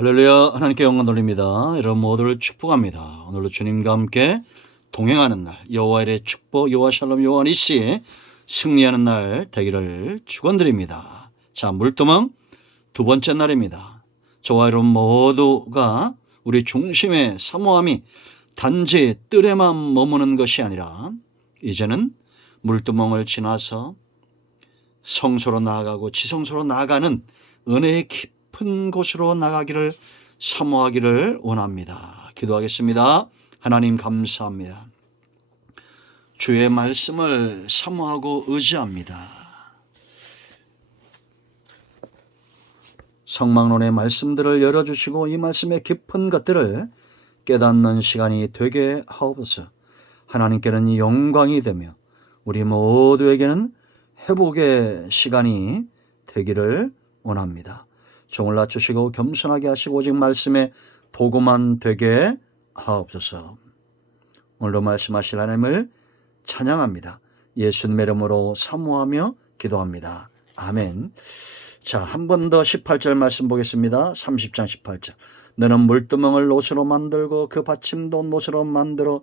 할렐루야. 하나님께 영광 돌립니다. 여러분 모두를 축복합니다. 오늘도 주님과 함께 동행하는 날, 여호와의 축복, 여호와 샬롬, 여호와 니시 승리하는 날 되기를 축원드립니다. 자, 물두멍 두 번째 날입니다. 저와 여러분 모두가 우리 중심의 사모함이 단지 뜰에만 머무는 것이 아니라 이제는 물두멍을 지나서 성소로 나아가고 지성소로 나아가는 은혜의 깊은 곳으로 나가기를 사모하기를 원합니다. 기도하겠습니다. 하나님 감사합니다. 주의 말씀을 사모하고 의지합니다. 성막론의 말씀들을 열어주시고 이 말씀의 깊은 것들을 깨닫는 시간이 되게 하옵소서. 하나님께는 영광이 되며 우리 모두에게는 회복의 시간이 되기를 원합니다. 종을 낮추시고 겸손하게 하시고 오직 말씀의 도구만 되게 하옵소서. 오늘도 말씀하실 하나님을 찬양합니다. 예수님의 이름으로 사모하며 기도합니다. 아멘. 자, 한 번 더 18절 말씀 보겠습니다. 30장 18절. 너는 물두멍을 노수로 만들고 그 받침도 노수로 만들어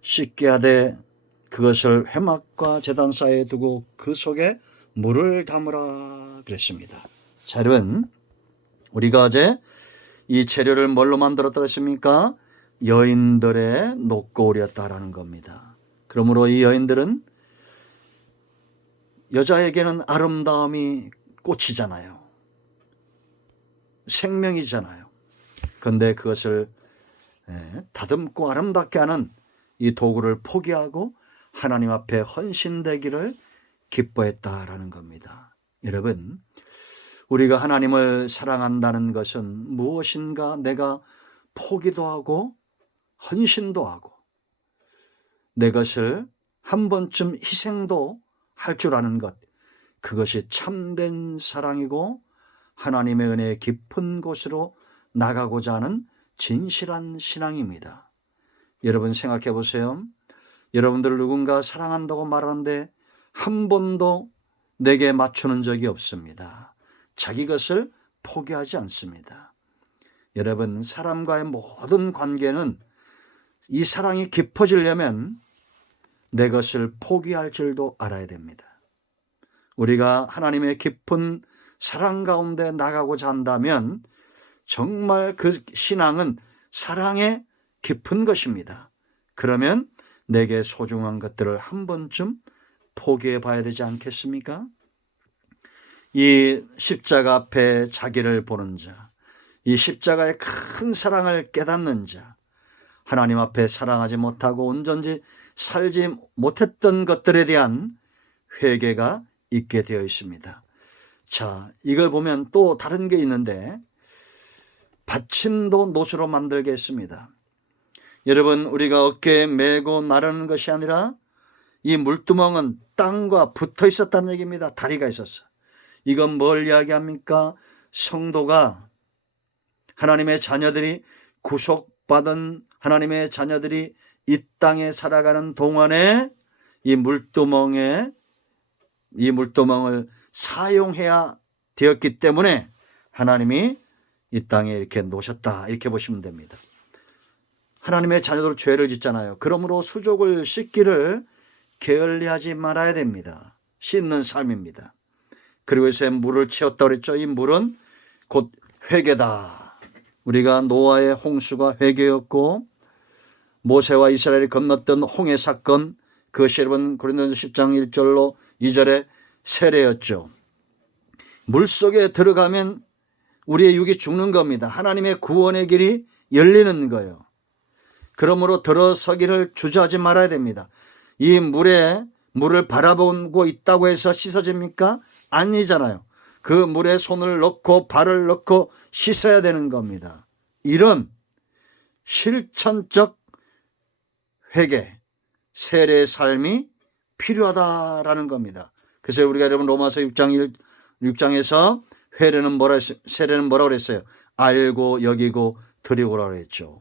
씻게 하되 그것을 회막과 제단 사이에 두고 그 속에 물을 담으라 그랬습니다. 자, 여러분 우리가 어제 이 재료를 뭘로 만들었다고 했습니까? 여인들의 녹거울이었다라는 겁니다. 그러므로 이 여인들은 여자에게는 아름다움이 꽃이잖아요. 생명이잖아요. 그런데 그것을 다듬고 아름답게 하는 이 도구를 포기하고 하나님 앞에 헌신되기를 기뻐했다라는 겁니다. 여러분, 우리가 하나님을 사랑한다는 것은 무엇인가 내가 포기도 하고 헌신도 하고 내 것을 한 번쯤 희생도 할 줄 아는 것, 그것이 참된 사랑이고 하나님의 은혜의 깊은 곳으로 나가고자 하는 진실한 신앙입니다. 여러분 생각해 보세요. 여러분들 누군가 사랑한다고 말하는데 한 번도 내게 맞추는 적이 없습니다. 자기 것을 포기하지 않습니다. 여러분, 사람과의 모든 관계는 이 사랑이 깊어지려면 내 것을 포기할 줄도 알아야 됩니다. 우리가 하나님의 깊은 사랑 가운데 나가고자 한다면 정말 그 신앙은 사랑의 깊은 것입니다. 그러면 내게 소중한 것들을 한 번쯤 포기해 봐야 되지 않겠습니까? 이 십자가 앞에 자기를 보는 자, 이 십자가의 큰 사랑을 깨닫는 자, 하나님 앞에 사랑하지 못하고 온전히 살지 못했던 것들에 대한 회개가 있게 되어 있습니다. 자, 이걸 보면 또 다른 게 있는데 받침도 노수로 만들게 했습니다. 여러분, 우리가 어깨에 메고 나르는 것이 아니라 이 물두멍은 땅과 붙어 있었다는 얘기입니다. 다리가 있었어. 이건 뭘 이야기합니까? 성도가 하나님의 자녀들이 구속받은 하나님의 자녀들이 이 땅에 살아가는 동안에 이 물두멍을 사용해야 되었기 때문에 하나님이 이 땅에 이렇게 놓으셨다, 이렇게 보시면 됩니다. 하나님의 자녀들 죄를 짓잖아요. 그러므로 수족을 씻기를 게을리하지 말아야 됩니다. 씻는 삶입니다. 그리고 이제 물을 채웠다고 그랬죠. 이 물은 곧 회개다. 우리가 노아의 홍수가 회개였고 모세와 이스라엘이 건넜던 홍해 사건, 그것이 여러분 고린도전서 10장 1절로 2절의 세례였죠. 물속에 들어가면 우리의 육이 죽는 겁니다. 하나님의 구원의 길이 열리는 거예요. 그러므로 들어서기를 주저하지 말아야 됩니다. 이 물을 바라보고 있다고 해서 씻어집니까? 아니잖아요. 그 물에 손을 넣고 발을 넣고 씻어야 되는 겁니다. 이런 실천적 회개, 세례의 삶이 필요하다라는 겁니다. 그래서 우리가 여러분 로마서 6장에서 세례는 뭐라고 그랬어요? 알고 여기고 드리고라고 했죠.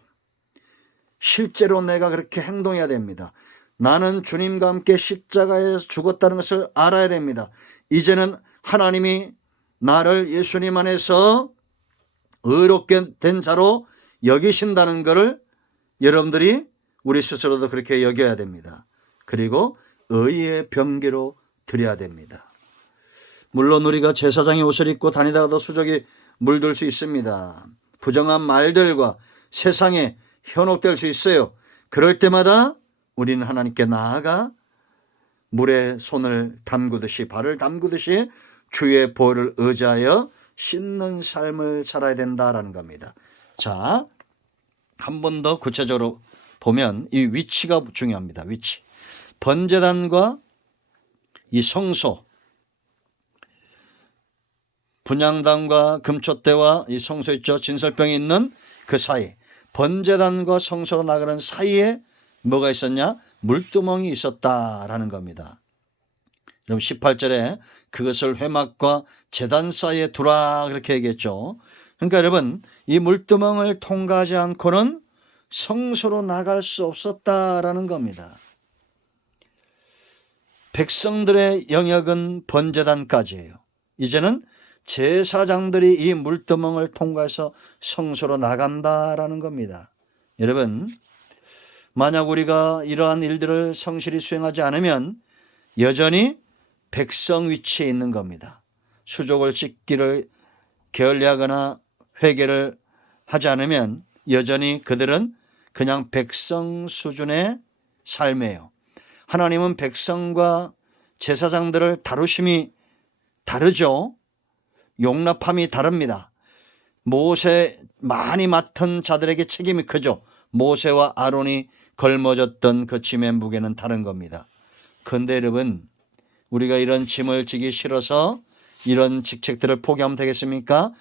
실제로 내가 그렇게 행동해야 됩니다. 나는 주님과 함께 십자가에 죽었다는 것을 알아야 됩니다. 이제는 하나님이 나를 예수님 안에서 의롭게 된 자로 여기신다는 것을 여러분들이 우리 스스로도 그렇게 여겨야 됩니다. 그리고 의의 병기로 드려야 됩니다. 물론 우리가 제사장의 옷을 입고 다니다가도 수족이 물들 수 있습니다. 부정한 말들과 세상에 현혹될 수 있어요. 그럴 때마다 우리는 하나님께 나아가 물에 손을 담그듯이, 발을 담그듯이 주의 보혈을 의지하여 씻는 삶을 살아야 된다라는 겁니다. 자, 한 번 더 구체적으로 보면 이 위치가 중요합니다. 위치. 번제단과 이 성소, 분향단과 금촛대와 이 성소 있죠. 진설병이 있는 그 사이, 번제단과 성소로 나가는 사이에 뭐가 있었냐? 물두멍이 있었다라는 겁니다. 그럼 18절에 그것을 회막과 제단 사이에 두라 그렇게 얘기했죠. 그러니까 여러분, 이 물두멍을 통과하지 않고는 성소로 나갈 수 없었다라는 겁니다. 백성들의 영역은 번제단까지예요. 이제는 제사장들이 이 물두멍을 통과해서 성소로 나간다라는 겁니다. 여러분, 만약 우리가 이러한 일들을 성실히 수행하지 않으면 여전히 백성 위치에 있는 겁니다. 수족을 씻기를 게을리하거나 회개를 하지 않으면 여전히 그들은 그냥 백성 수준의 삶이에요. 하나님은 백성과 제사장들을 다루심이 다르죠. 용납함이 다릅니다. 모세 많이 맡은 자들에게 책임이 크죠. 모세와 아론이 걸머졌던 그 짐의 무게는 다른 겁니다. 그런데 여러분, 우리가 이런 짐을 지기 싫어서 이런 직책들을 포기하면 되겠습니까?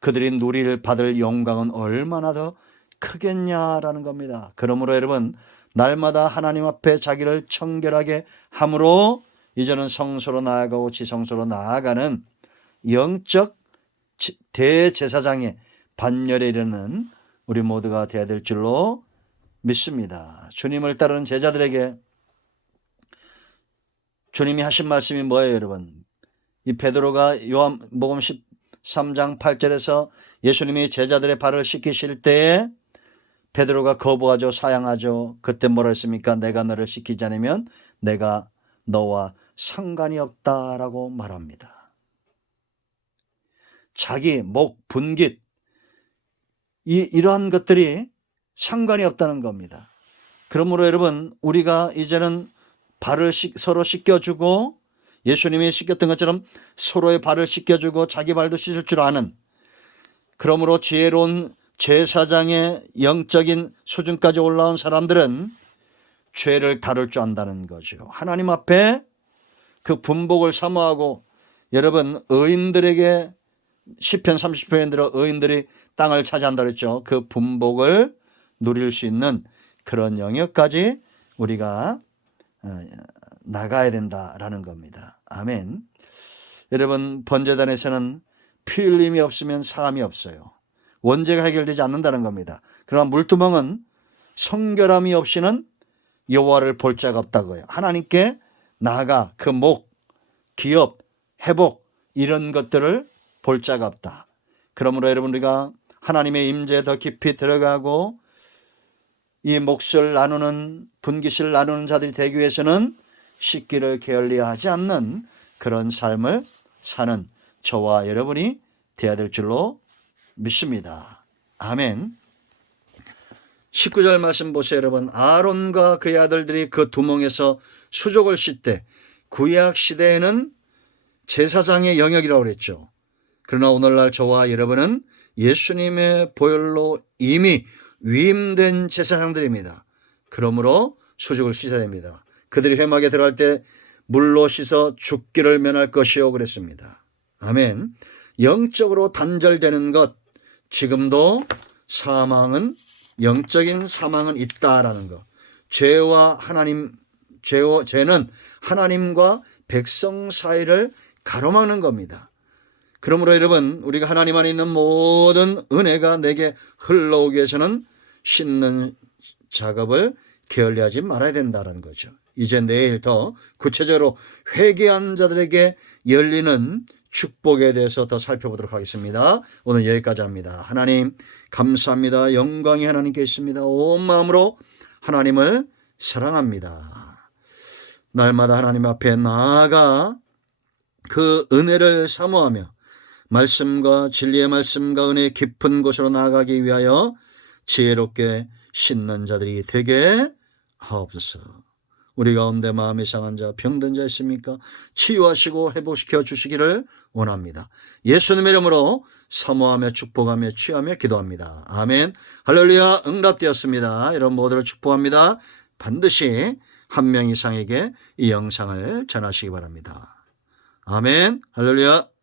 그들이 누릴 받을 영광은 얼마나 더 크겠냐라는 겁니다. 그러므로 여러분, 날마다 하나님 앞에 자기를 청결하게 함으로 이제는 성소로 나아가고 지성소로 나아가는 영적 대제사장의 반열에 이르는 우리 모두가 되어야 될 줄로 믿습니다. 주님을 따르는 제자들에게 주님이 하신 말씀이 뭐예요, 여러분? 이 베드로가 요한복음 13장 8절에서 예수님이 제자들의 발을 씻기실 때에 베드로가 거부하죠, 사양하죠. 그때 뭐라 했습니까? 내가 너를 씻기지 않으면 내가 너와 상관이 없다라고 말합니다. 자기 목, 분깃, 이러한 것들이 상관이 없다는 겁니다. 그러므로 여러분, 우리가 이제는 발을 서로 씻겨주고 예수님이 씻겼던 것처럼 서로의 발을 씻겨주고 자기 발도 씻을 줄 아는, 그러므로 지혜로운 제사장의 영적인 수준까지 올라온 사람들은 죄를 다룰 줄 안다는 거죠. 하나님 앞에 그 분복을 사모하고, 여러분, 의인들에게 시편 30편에 들어 의인들이 땅을 차지한다 그랬죠. 그 분복을 누릴 수 있는 그런 영역까지 우리가 나가야 된다라는 겁니다. 아멘. 여러분, 번제단에서는 피 흘림이 없으면 사함이 없어요. 원죄가 해결되지 않는다는 겁니다. 그러나 물두멍은 성결함이 없이는 여호와를 볼 자가 없다고요. 하나님께 나아가 그 목, 기업, 회복 이런 것들을 볼 자가 없다. 그러므로 여러분, 우리가 하나님의 임재에 더 깊이 들어가고 이 몫을 나누는, 분깃을 나누는 자들이 되기 위해서는 씻기를 게을리하지 않는 그런 삶을 사는 저와 여러분이 되어야 될 줄로 믿습니다. 아멘. 19절 말씀 보세요, 여러분. 아론과 그의 아들들이 그 두멍에서 수족을 씻되, 구약 시대에는 제사장의 영역이라고 그랬죠. 그러나 오늘날 저와 여러분은 예수님의 보혈로 이미 위임된 제사장들입니다. 그러므로 수족을 씻어야 됩니다. 그들이 회막에 들어갈 때 물로 씻어 죽기를 면할 것이요 그랬습니다. 아멘. 영적으로 단절되는 것, 지금도 사망은, 영적인 사망은 있다라는 것. 죄는 하나님과 백성 사이를 가로막는 겁니다. 그러므로 여러분, 우리가 하나님 안에 있는 모든 은혜가 내게 흘러오기 위해서는 씻는 작업을 게을리하지 말아야 된다는 거죠. 이제 내일 더 구체적으로 회개한 자들에게 열리는 축복에 대해서 더 살펴보도록 하겠습니다. 오늘 여기까지 합니다. 하나님 감사합니다. 영광이 하나님께 있습니다. 온 마음으로 하나님을 사랑합니다. 날마다 하나님 앞에 나아가 그 은혜를 사모하며 말씀과 진리의 말씀과 은혜의 깊은 곳으로 나아가기 위하여 지혜롭게 신는 자들이 되게 하옵소서. 우리 가운데 마음이 상한 자, 병든 자 있습니까? 치유하시고 회복시켜 주시기를 원합니다. 예수님의 이름으로 사모하며 축복하며 취하며 기도합니다. 아멘. 할렐루야. 응답되었습니다. 여러분 모두를 축복합니다. 반드시 한 명 이상에게 이 영상을 전하시기 바랍니다. 아멘. 할렐루야.